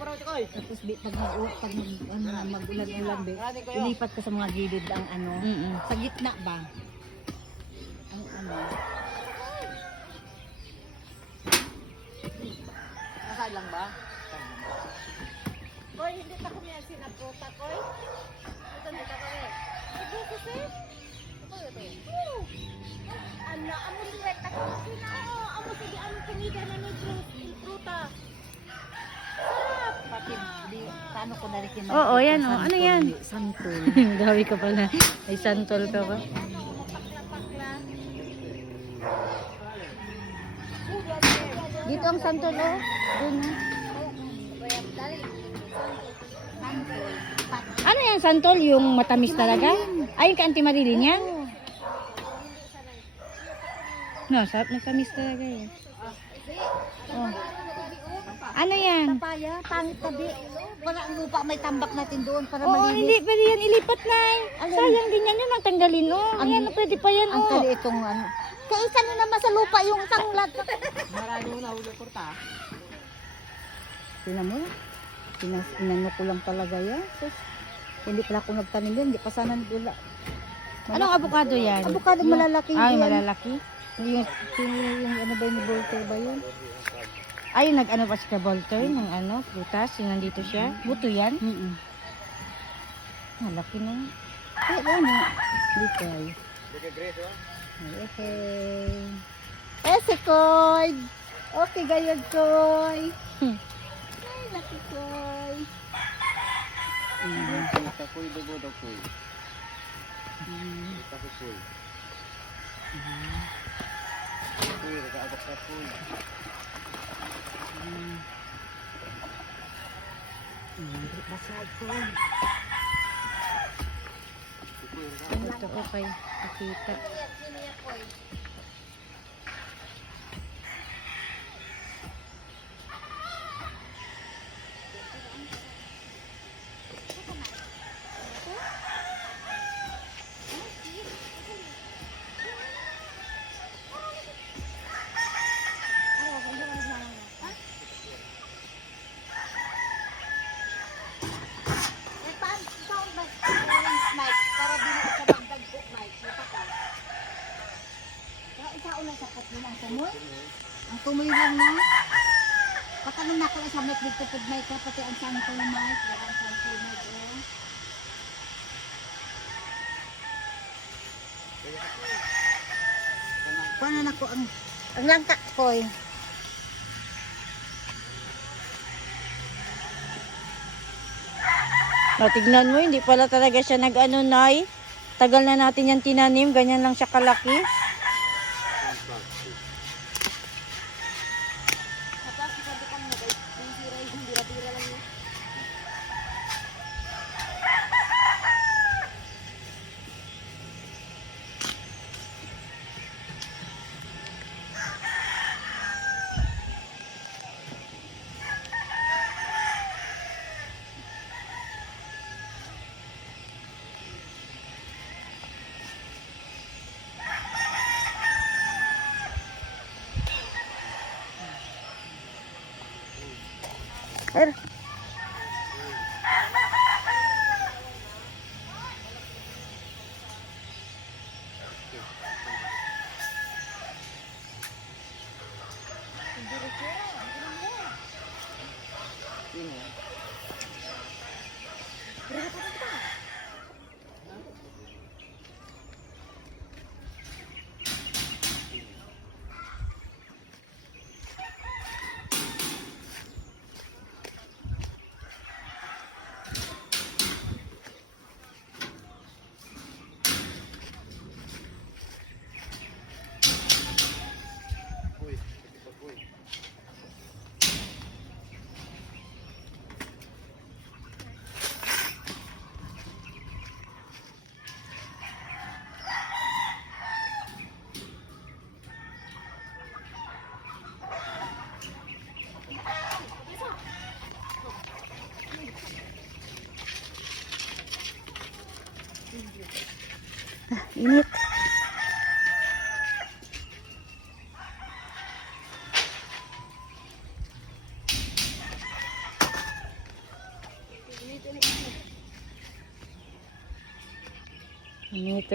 Tapos pag mag-ulan-ulan, ilipat ka sa mga gilid ang ano. Sa gitna ba? Ang ano. Nasaan lang ba? Koy, hindi ta kami ang sinapruta, Koy. Ito na kami. Ito kasi. Ito. Ano, amo direkta ko sinao. Amo sige amo kumida na ni pruta. Sarap. Pati, paano ko narikin? Oo, yan o. Ano yan? Santol. Gawi ka pala. May santol ka ba? Ano, mapakla-pakla. Dito ang santol o. Doon o. Ano yan santol? Yung matamis talaga? Ay, yung ka-Auntie Marilyn yan? No, matamis talaga yan. Oh. Ano yan? Papaya, pangit tabi. Wala ang lupa, may tambak natin doon para Oo, malinis. hindi. Pwede yan ilipat na eh. Sayang din yan yun. Ang tanggalin o. Ayan, pwede pa yan Ang o. kali itong ano. Kaya isa na naman sa lupa yung tanglat. Marami mo na huli porta. Tinan mo, inano ko lang talaga yan. Sus, hindi pala ako nagtanim yan, hindi pa sana nila. Anong avocado yan? Avocado malalaki Ay, yan. malalaki. Yung ano ba yung Voltaire ba yun? Ay, nag-ano pa si Voltaire ng ano, prutas. Yung nandito siya. Buto yan. Malaki na yan. Kaya ano, dito ay. Okay. Ese koy. Okay, gayag koy. Ay, laki koy. Takoy dugo daw koy. Takoy. Koy, nag-aabak na koy. Basag koy. Ito ko kay nakita. Para dili sa magdagko, Mike. Napaka. Kaya ikaw na sapat mo ang tumoy. Ang tumoy lang na. Patanon na ko sa Mike dito pud Mike pati ang sample Mike, ang sample Mike. Paano na ko ang langka ko eh. Tignan mo, hindi pala talaga siya nag-ano, Nay. Tagal na natin yan tinanim. Ganyan lang siya kalaki. Init. Meter.